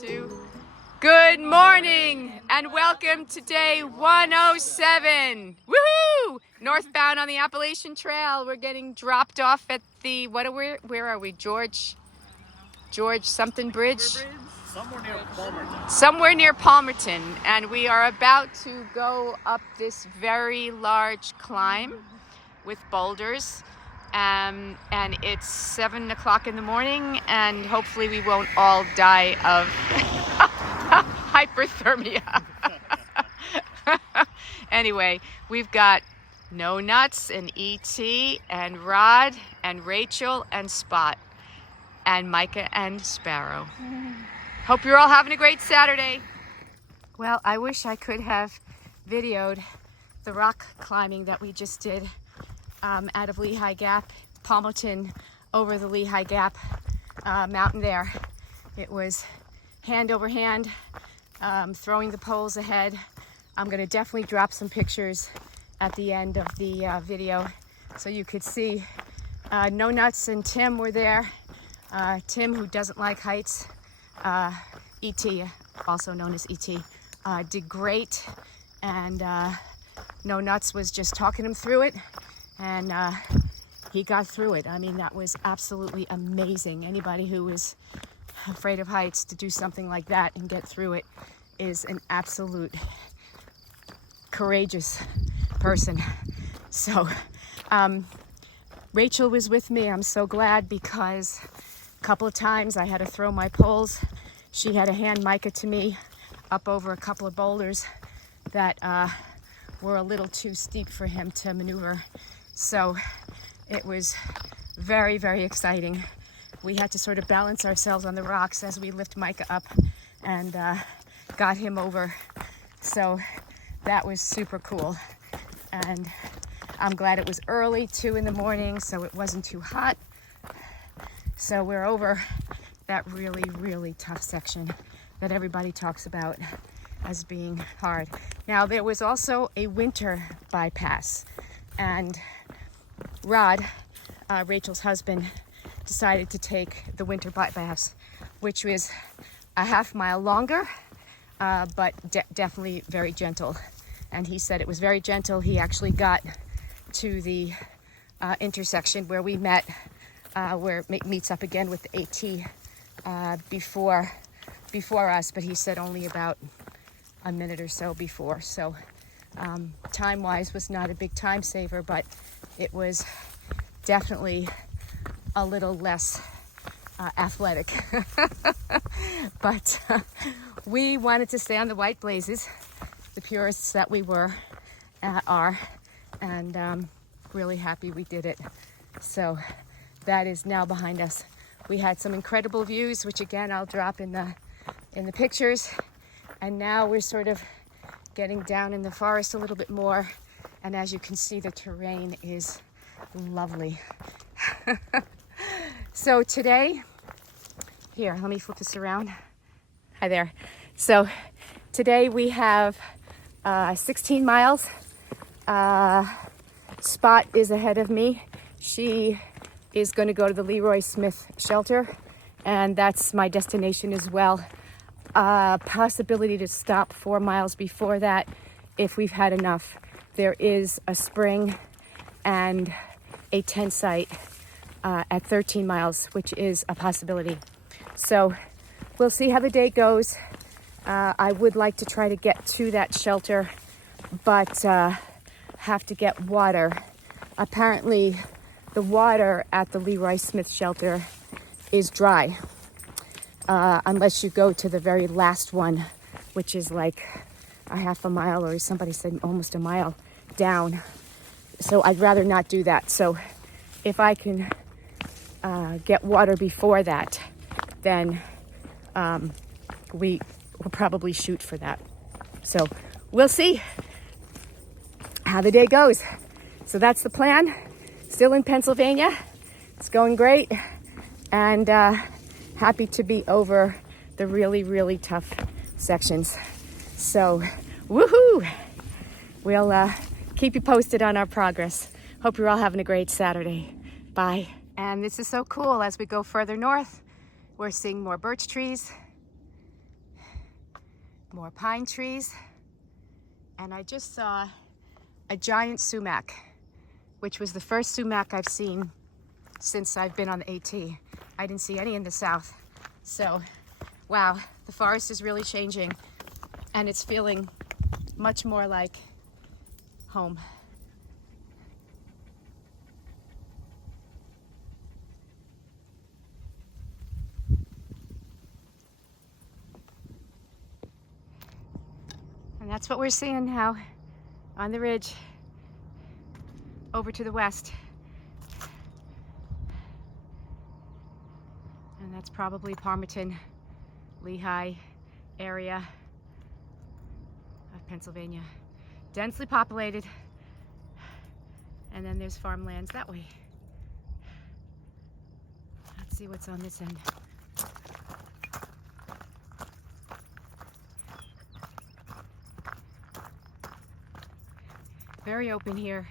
2. Good morning and welcome to day 107. Woohoo! Northbound on the Appalachian Trail. We're getting dropped off at the, where are we? George something bridge? Somewhere near Palmerton. Somewhere near Palmerton. And we are about to go up this very large climb with boulders. And it's 7 o'clock in the morning, and hopefully we won't all die of hyperthermia. Anyway, we've got No Nuts and E.T. and Rod and Rachel and Spot and Micah and Sparrow. Hope you're all having a great Saturday. Well, I wish I could have videoed the rock climbing that we just did out of Lehigh Gap, Palmerton over the Lehigh Gap mountain there. It was hand over hand, throwing the poles ahead. I'm gonna definitely drop some pictures at the end of the video so you could see. No Nuts and Tim were there. Tim, who doesn't like heights, E.T., also known as E.T., did great, and No Nuts was just talking him through it, and he got through it. I mean, that was absolutely amazing. Anybody who is afraid of heights to do something like that and get through it is an absolute courageous person. So Rachel was with me. I'm so glad, because a couple of times I had to throw my poles. She had to hand Micah to me up over a couple of boulders that were a little too steep for him to maneuver. So it was very, very exciting. We had to sort of balance ourselves on the rocks as we lift Micah up and got him over. So that was super cool. And I'm glad it was early, 2 in the morning, so it wasn't too hot. So we're over that really, really tough section that everybody talks about as being hard. Now, there was also a winter bypass, and Rod, Rachel's husband, decided to take the winter bypass, which was a half mile longer, but definitely very gentle. And he said it was very gentle. He actually got to the intersection where we met, where it meets up again with the AT before us, but he said only about a minute or so before. So time-wise was not a big time saver, but it was definitely a little less athletic. But we wanted to stay on the white blazes, the purists that we are, and really happy we did it. So that is now behind us. We had some incredible views, which again I'll drop in the pictures. And now we're sort of getting down in the forest a little bit more, and as you can see, the terrain is lovely. So today, here, let me flip this around. Hi there. So today we have 16 miles. Spot is ahead of me. She is going to go to the Leroy Smith Shelter, and that's my destination as well. Possibility to stop 4 miles before that if we've had enough. There is a spring and a tent site at 13 miles, which is a possibility. So we'll see how the day goes. I would like to try to get to that shelter, but have to get water. Apparently the water at the Leroy Smith Shelter is dry, unless you go to the very last one, which is like a half a mile, or somebody said almost a mile down. So I'd rather not do that. So if I can get water before that, then we will probably shoot for that. So we'll see how the day goes. So that's the plan. Still in Pennsylvania. It's going great. And happy to be over the really, really tough sections. So, woohoo! We'll keep you posted on our progress. Hope you're all having a great Saturday. Bye. And this is so cool. As we go further north, we're seeing more birch trees. more pine trees. And I just saw a giant sumac, which was the first sumac I've seen since I've been on the AT. I didn't see any in the south. So, wow, the forest is really changing, and it's feeling much more like home. And that's what we're seeing now on the ridge over to the west. And that's probably Palmerton-Lehigh area of Pennsylvania. Densely populated. And then there's farmlands that way. Let's see what's on this end. Very open here.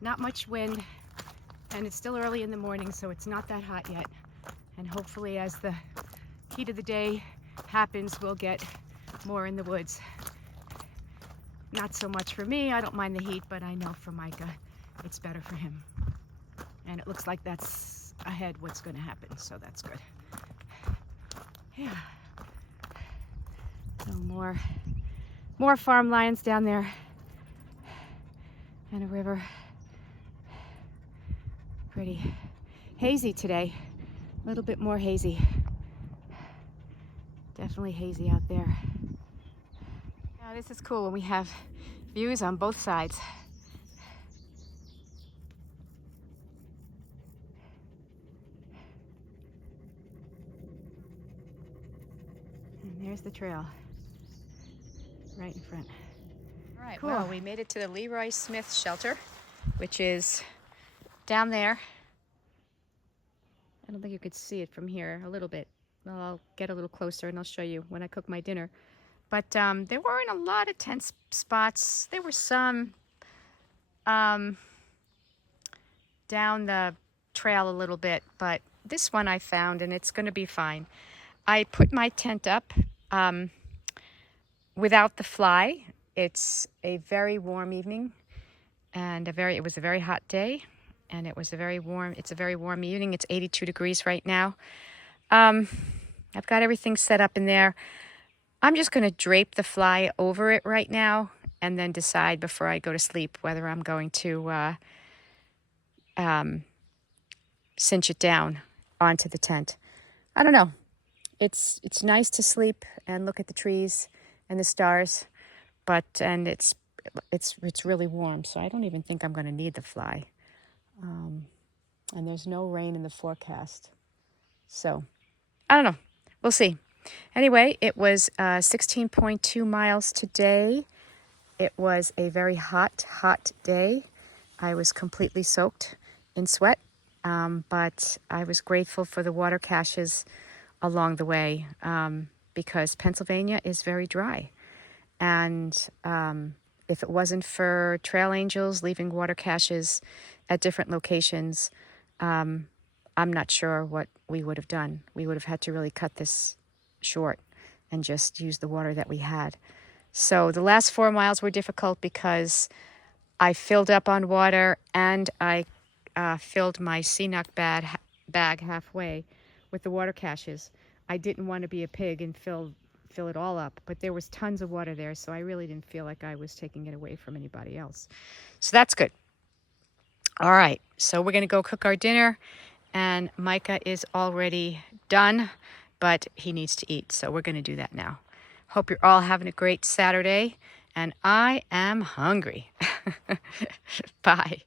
Not much wind, and it's still early in the morning, so it's not that hot yet. And hopefully as the heat of the day happens, we'll get more in the woods. Not so much for me, I don't mind the heat, but I know for Micah, it's better for him. And it looks like that's ahead what's gonna happen, so that's good. Yeah. So more farmlands down there, and a river. Pretty hazy today, a little bit more hazy. Definitely hazy out there. Now this is cool when we have views on both sides. And there's the trail. Right in front. All right, cool. Well, we made it to the Leroy Smith Shelter, which is down there. I don't think you could see it from here a little bit. Well, I'll get a little closer and I'll show you when I cook my dinner. But there weren't a lot of tent spots. There were some down the trail a little bit, but this one I found, and it's going to be fine. I put my tent up without the fly. It's a very warm evening, and it was a very hot day, and it's a very warm evening. It's 82 degrees right now. I've got everything set up in there. I'm just going to drape the fly over it right now, and then decide before I go to sleep whether I'm going to cinch it down onto the tent. I don't know. It's nice to sleep and look at the trees and the stars, and it's really warm, so I don't even think I'm going to need the fly. And there's no rain in the forecast, so I don't know. We'll see. Anyway, it was 16.2 miles today. It was a very hot day. I was completely soaked in sweat, but I was grateful for the water caches along the way, because Pennsylvania is very dry. And if it wasn't for trail angels leaving water caches at different locations, I'm not sure what we would have done. We would have had to really cut this short and just use the water that we had. So the last 4 miles were difficult because I filled up on water, and I filled my CNUC bag halfway with the water caches. I didn't want to be a pig and fill it all up, but there was tons of water there, so I really didn't feel like I was taking it away from anybody else. So that's good. All right, so we're going to go cook our dinner, and Micah is already done, but he needs to eat, so we're going to do that now. Hope you're all having a great Saturday, and I am hungry. Bye.